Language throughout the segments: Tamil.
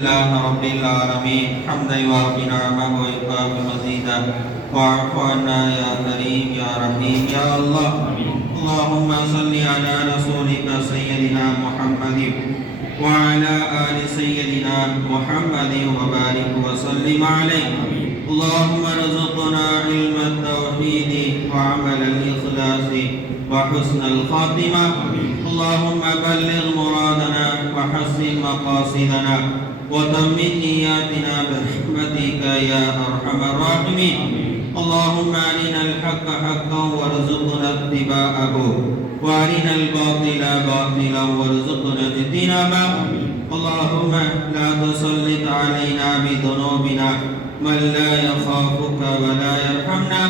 لله رب العالمين. حمدا يوافي نعمه ويكافي مزيدا واعف عنا يا كريم يا رحيم يا الله. اللهم صل على رسولك سيدنا محمد وعلى آل سيدنا محمد وبارك وسلم عليه. اللهم ارزقنا علم التوحيد وعمل الإخلاص وحسن الخاتمة. اللهم بلغ مرادنا وحسن مقاصدنا. وتمم نياتنا برحمتك يا أرحم الراحمين. اللهم أرنا الحق حقا وارزقنا اتباعه وأرنا الباطل باطلا وارزقنا اجتنابه. اللهم لا تسلط علينا بذنوبنا من لا يخافك ولا يرحمنا.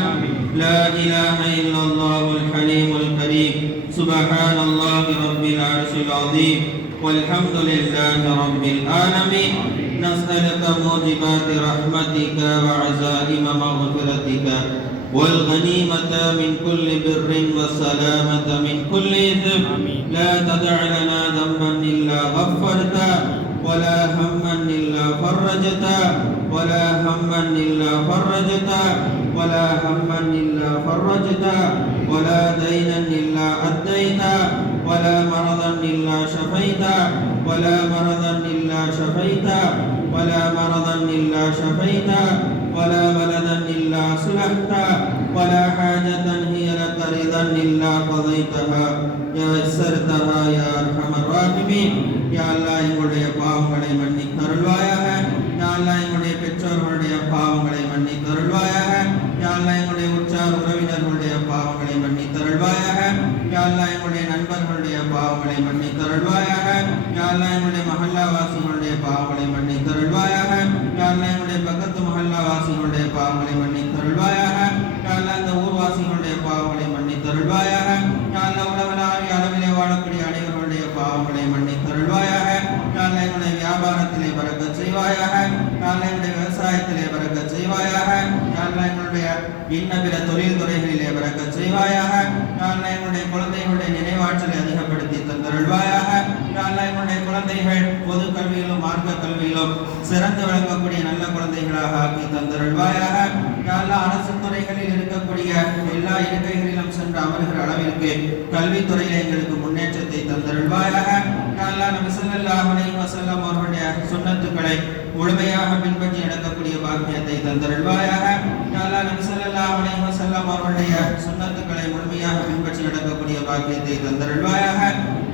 لا إله إلا الله الحليم الكريم. سبحان الله رب العرش العظيم. والحمد لله رب العالمين. نسألك موجبات رحمتك وعزائم مغفرتك والغنيمة من كل بر والسلامة من كل إثم. لا تدع لنا ذنبا إلا غفرته ولا هما إلا فرجته ولا هما إلا فرجته ولا هما إلا فرجته ولا دينا إلا أديته ولا مرضا إلا شفيته ولا مرضا إلا شفيته ولا مرضا إلا شفيته ولا ولدا إلا صلحته ولا حاجة هي لك رضا إلا قضيتها يا يسرتها يا أرحم الراحمين يا الله எங்களுடைய பாவங்களை மன்னித்து அருள்வாயாக யா அல்லாஹ் எங்களுடைய பெற்றோர்களுடைய பாவங்களை மன்னித்து அருள்வாயாக யா அல்லாஹ் எங்களுடைய உற்றார் உறவினர்களுடைய பாவங்களை மன்னித்து அருள்வாயாக யா அல்லாஹ் எங்களுடைய நண்பர்களுடைய பாவங்களை மன்னித்து அருள்வாயாக யா அல்லாஹ் எங்களுடைய மஹல்லா வாசிகளுடைய பாவங்களை மன்னித்து அதிகப்படுத்தி என்னுடைய குழந்தைகள் பொது கல்வியிலும் மார்க்க கல்வியிலும் சிறந்து விளங்கக்கூடிய நல்ல குழந்தைகளாக ஆக்கி தந்தருள்வாயாக. யா அரசு துறைகளில் இருக்கக்கூடிய எல்லா இருக்கைகளிலும் சென்று அமர்கிற அளவிற்கு கல்வித்துறையில எங்களுக்கு முன்னேற்றத்தை தந்தருள்வாயாக. யா அல்லாஹ் நபி ஸல்லல்லாஹு அலைஹி வஸல்லம் அவர்களுடைய சுன்னத்துக்களை முழுமையாக பின்பற்றி நடக்கக்கூடிய பாக்கியத்தை தந்தருள்வாயாக. யா அல்லாஹ் நபி ஸல்லல்லாஹு அலைஹி வஸல்லம் அவர்களுடைய சுன்னத்துக்களை முழுமையாக பின்பற்றி நடக்கக்கூடிய பாக்கியத்தை தந்தருள்வாயாக.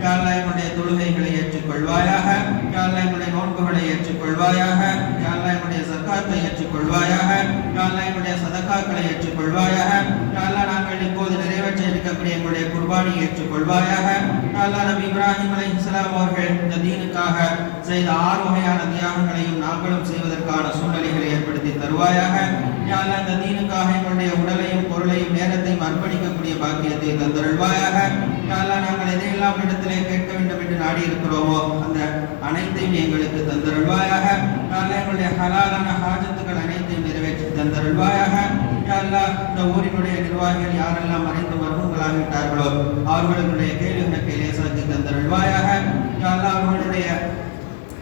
யா அல்லாஹ் எங்களுடைய தொழுகைகளை ஏற்றுக்கொள்வாயாக யா அல்லாஹ் எங்களுடைய நோன்புகளை ஏற்றுக்கொள்வாயாக யா அல்லாஹ் எங்களுடைய சக்காத்தை ஏற்றுக்கொள்வாயாக யா அல்லாஹ் எங்களுடைய சதக்காக்களை ஏற்றுக்கொள்வாயாக யா அல்லாஹ் நாங்கள் இப்போது நிறைவேற்ற இருக்கக்கூடிய எங்களுடைய குர்பானை ஏற்றுக்கொள்வாயாக யா அல்லாஹ் நபி இப்ராஹிம் அலைஹிஸ்ஸலாம் அவர்கள் இந்த தீனுக்காக செய்த ஆறு வகையான தியாகங்களையும் நாங்களும் செய்வதற்கான சூழ்நிலைகளை ஏற்படுத்தி தருவாயாக யா அல்லாஹ் இந்த தீனுக்காக எங்களுடைய உடலையும் பொருளையும் நேரத்தையும் அர்ப்பணிக்கக்கூடிய பாக்கியத்தை தந்தருள்வாயாக யா அல்லாஹ் நாங்கள் இடத்திலே கேட்க வேண்டும் என்று நாடி இருக்கிறோமோ அந்த அனைத்தையும் எங்களுக்கு தந்தருள்வாயாக. யா எங்களுடைய ஹலாலான ஹாஜத்துக்கள் அனைத்தையும் நிறைவேற்றி தந்தருள்வாயாக. யா இந்த ஊரினுடைய நிர்வாகிகள் யாரெல்லாம் மறைந்து மர்மங்களாகிவிட்டார்களோ அவர்களுடைய கேள்வி கணக்கை லேசாக்கி தந்தருள்வாயாக. யா அவர்களுடைய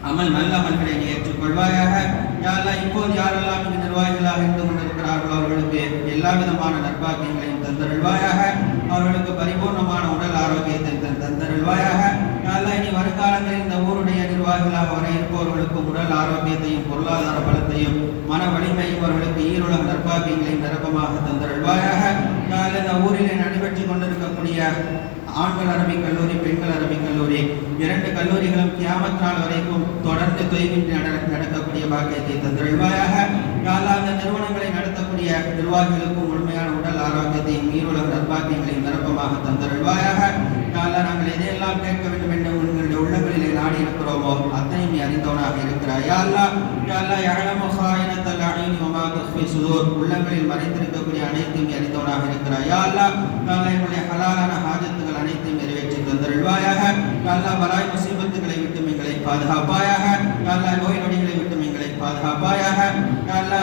அமல் நல்ல அமல்களை நீ ஏற்றுக்கொள்வாயாக. யாரெல்லாம் இப்போது யாரெல்லாம் இங்கு நிர்வாகிகளாக இருந்து கொண்டிருக்கிறார்களோ அவர்களுக்கு எல்லா விதமான நற்பாக்கியங்களையும் தந்தருள்வாயாக அவர்களுக்கு பரிபூர்ணமான உடல் ஆரோக்கியத்தை தந் தந்தருள்வாயாக யா அல்லாஹ் இனி வருங்காலங்களில் இந்த ஊருடைய நிர்வாகிகளாக வர இருப்பவர்களுக்கு உடல் ஆரோக்கியத்தையும் பொருளாதார பலத்தையும் மன வலிமையும் அவர்களுக்கு ஈருலக நிரப்பமாக தந்தருள்வாயாக யா இந்த ஊரிலே நடைபெற்றுக் கொண்டிருக்கக்கூடிய ஆண்கள் அரபிக் கல்லூரி பெண்கள் அரபிக் கல்லூரி இரண்டு கல்லூரிகளும் கியாமத் நாள் வரைக்கும் தொடர்ந்து தொய்வின்றி நடக்கக்கூடிய பாக்கியத்தை தந்தருள்வாயாக யாழ்லா அந்த நிறுவனங்களை நடத்தக்கூடிய நிர்வாகிகளுக்கும் முழுமையான உடல் ஆரோக்கியத்தையும் ஈருலக நற்பாக்கியங்களையும் நிரப்பமாக தந்தருள்வாயாக காலா நாங்கள் எதையெல்லாம் கேட்க வேண்டும் என்று உங்களுடைய உள்ளங்களிலே நாடி இருக்கிறோமோ அத்தனையும் நீ அறிந்தவனாக இருக்கிறாய் யாழ்லா யாழ்லா யஅலமு ஹாயினத்தல் அயுனி வமா துஃபி சுதூர் உள்ளங்களில் மறைந்திருக்கக்கூடிய அனைத்தையும் நீ அறிந்தவனாக இருக்கிறாய் யாழ்லா யாழ்லா எங்களுடைய ஹலாலான ஹாஜத்துகள் அனைத்தையும் நிறைவேற்றி தந்தருள்வாயாக யாழ்லா பலாய் முசீபத்துகளை விட்டு எங்களை பாதுகாப்பாயாக யாழ்லா நோய் நொடிகளை விட்டு எங்களை பாதுகாப்பாயாக யாழ்லா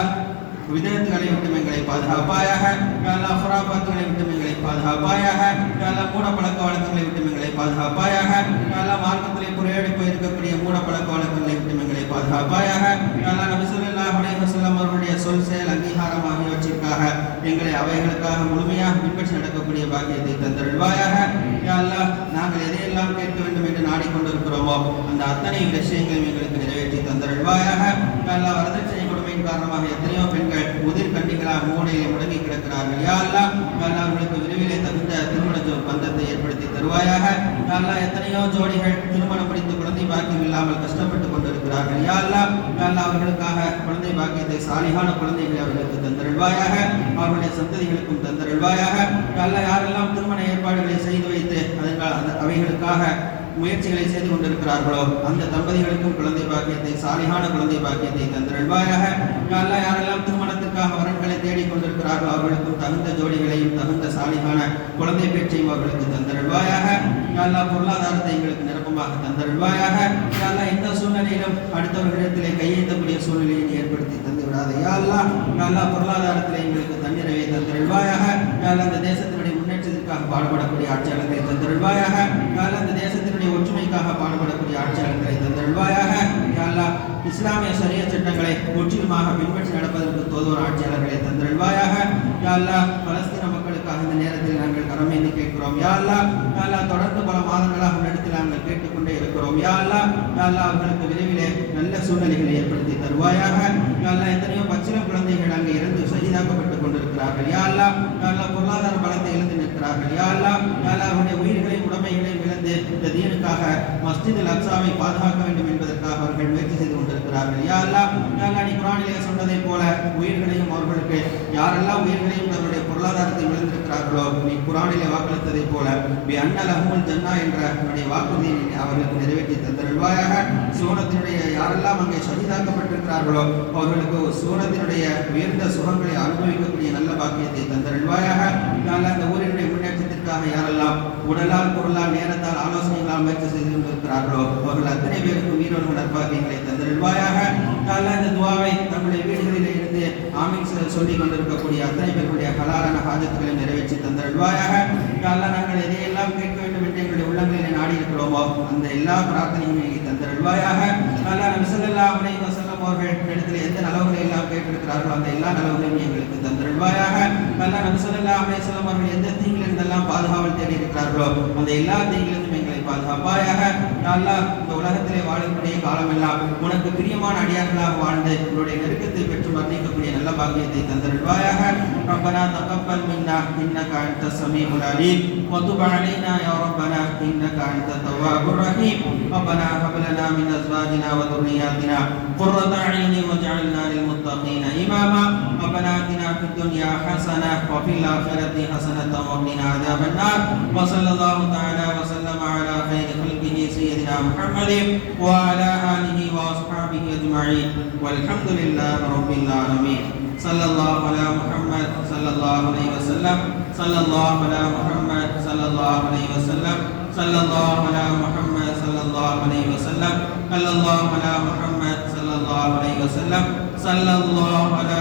விதத்துகளை விட்டு எங்களை பாதுகாப்பாயாக யாழ்லா ஹுராபாத்துகளை விட்டு எங்களை பாதுகாப்பாயாக யாழ்லா மூட பழக்க வழக்கங்களை விட்டு எங்களை பாதுகாப்பாயாக யாழ்லா மார்க்கத்திலே குறையடி போயிருக்கக்கூடிய மூட பழக்க வழக்கங்களை விட்டு எங்களை பாதுகாப்பாயாக யா அல்லாஹ் நபி ஸல்லல்லாஹு அவர்களுடைய சொல் செயல் அங்கீகாரம் ஆகியவற்றிற்காக எங்களை அவைகளுக்காக முழுமையாக பின்பற்றி நடக்கக்கூடிய பாக்கியத்தை தந்தருள்வாயாக. நாங்கள் எதையெல்லாம் கேட்க வேண்டும் என்று நாடிக்கொண்டிருக்கிறோமோ அந்த அத்தனை விஷயங்களையும் எங்களுக்கு நிறைவேற்றி தந்தருள்வாயாக. யா வரதட்சணை கொடுமையின் காரணமாக எத்தனையோ பெண்கள் உதிர் கண்டிகளாக மூடையிலே முடங்கி கிடக்கிறார்கள். யாரெல்லாம் அல்லாஹ் அவர்களுக்கு விரைவிலே தகுந்த திருமண பந்தத்தை ஏற்படுத்தி தருவாயாக. யாரெல்லாம் எத்தனையோ ஜோடிகள் திருமணம் முடித்து குழந்தை பாக்கியம் இல்லாமல் கஷ்டப்பட்டு கொண்டிருக்கிறார்கள். யாரெல்லாம் யாரெல்லாம் அவர்களுக்காக குழந்தை பாக்கியத்தை சாலிகான குழந்தைகளை அவர்களுக்கு தந்தருள்வாயாக. அவர்களுடைய சந்ததிகளுக்கும் தந்தருள்வாயாக. யா யாரெல்லாம் திருமண ஏற்பாடுகளை செய்து வைத்து அதுங்க- அந்த- அவைகளுக்காக முயற்சிகளை செய்து கொண்டிருக்கிறார்களோ அந்த தம்பதிகளுக்கும் குழந்தை பாக்கியத்தை சாலிகான குழந்தை பாக்கியத்தை தந்தருள்வாயாக யா யாரெல்லாம் திருமணத்திற்காக வரன்களை தேடிக் கொண்டிருக்கிறார்களோ அவர்களுக்கும் தகுந்த ஜோடிகளையும் தகுந்த சாலிகான குழந்தை பேச்சையும் அவர்களுக்கு தந்தருள்வாயாக யா பொருளாதாரத்தை எங்களுக்கு நிரப்பமாக தந்தருள்வாயாக யா எந்த சூழ்நிலையிலும் அடுத்தவர்களிடத்திலே கையேந்தக்கூடிய சூழ்நிலையை ஏற்படுத்தி தந்து விடாத யா நல்லா யா பொருளாதாரத்திலே எங்களுக்கு தன்னிறைவை தந்தருள்வாயாக யா அந்த தேசத்தினுடைய முன்னேற்றத்திற்காக பாடுபடக்கூடிய ஆட்சியாளர்களை தந்தருள்வாயாக யா அல்லாஹ் அந்த தேசத்தினுடைய ஒற்றுமைக்காக பாடுபடக்கூடிய செல்வாயாக தந்தருள்வாயாக இஸ்லாமிய சரிய சட்டங்களை முற்றிலுமாக பின்பற்றி நடப்பதற்கு தோதோர் ஆட்சியாளர்களை தந்திருவாயாக யா பலஸ்தீன மக்களுக்காக இந்த நேரத்தில் நாங்கள் கரமேந்தி கேட்கிறோம். யாழ்லா அல்லாஹ் தொடர்ந்து பல மாதங்களாக உன்னிடத்தில் நாங்கள் கேட்டுக்கொண்டே இருக்கிறோம். யாழ்லா யாழ்லா அவர்களுக்கு விரைவிலே நல்ல சூழ்நிலைகளை ஏற்படுத்தி தருவாயாக யாழ்லா எத்தனையோ பச்சிலம் குழந்தைகள் அங்கே இருந்து சகிதாக்கப்பட்டுக் கொண்டிருக்கிறார்கள். யாழ்லா யாழ்லா பொருளாதார பலத்தை எழுந்து நிற்கிறார்கள். யாழ்லா யாழ்லா அவருடைய உயிர்களை இந்த தீனுக்காக மஸ்ஜித் அக்ஸாவை பாதுகாக்க வேண்டும் என்பதற்காக அவர்கள் முயற்சி செய்து கொண்டிருக்கிறார்கள். யாரெல்லாம் நீ போல உயிர்களையும் அவர்களுக்கு யாரெல்லாம் உயிர்களையும் தன்னுடைய பொருளாதாரத்தை விழுந்திருக்கிறார்களோ நீ குரானிலே வாக்களித்ததை போல பி அன்னலஹுல் ஜன்னா என்ற உன்னுடைய வாக்குறுதியை அவர்களுக்கு நிறைவேற்றி தந்தருள்வாயாக. சூனத்தினுடைய யாரெல்லாம் அங்கே சகிதாக்கப்பட்டிருக்கிறார்களோ அவர்களுக்கு சூனத்தினுடைய உயர்ந்த சுகங்களை அனுபவிக்கக்கூடிய நல்ல பாக்கியத்தை தந்தருள்வாயாக. யா அல்லாஹ் இந்த ஊரில் முன்னேற்றத்திற்காக யாரெல்லாம் உடலால் பொருளால் நேரத்தால் ஆலோசனைகளால் முயற்சி செய்து கொண்டிருக்கிறார்களோ அவர்கள் அத்தனை பேருக்கும் வீரர்கள் நற்பாக்கியங்களை தந்திருவாயாக யா இந்த துவாவை தங்களுடைய வீடுகளில் இருந்து ஆமீன் சொல்லிக் கொண்டிருக்கக்கூடிய அத்தனை பேருடைய ஹலாலான ஹாஜத்துக்களை நிறைவேற்றி தந்திருவாயாக யா நாங்கள் எதையெல்லாம் கேட்க வேண்டும் என்று எங்களுடைய உள்ளங்களிலே நாடி இருக்கிறோமோ அந்த எல்லா பிரார்த்தனையும் நீ தந்திருவாயாக யா அல்லாஹ் நபி ஸல்லல்லாஹு அவர்கள் இடத்தில் எந்த நலவுகளை எல்லாம் கேட்டிருக்கிறார்களோ அந்த எல்லா நலவுகளையும் எங்களுக்கு தந்திருவாயாக யா அல்லாஹ் நபி ஸல்லல்லாஹு அவர்கள் எந்த பாதுகாவல் தேடி இருக்கிறார்களோ அந்த எல்லா தீங்கிலிருந்தும் எங்களை பாதுகாப்பாயாக யா அல்லாஹ் இந்த உலகத்திலே வாழக்கூடிய காலமெல்லாம் உனக்கு பிரியமான அடியார்களாக வாழ்ந்து உன்னுடைய நெருக்கத்தை பெற்று மரணிக்கக்கூடிய நல்ல பாக்கியத்தை தந்தருள்வாயாக ربنا تقبل منا انك انت السميع العليم وتب علينا يا ربنا انك انت التواب الرحيم ربنا هب لنا من ازواجنا وذرياتنا قرة اعين واجعلنا للمتقين اماما ربنا آتنا في الدنيا حسنة وفي الآخرة حسنة وقنا عذاب النار. وصلى الله تعالى وسلم على خير خلقه سيدنا محمد وعلى آله وأصحابه أجمعين. والحمد لله رب العالمين. صلى الله على محمد صلى الله عليه وسلم. صلى الله على محمد صلى الله عليه وسلم. صلى الله على محمد صلى الله عليه وسلم. صلى الله على محمد صلى الله عليه وسلم. صلى الله على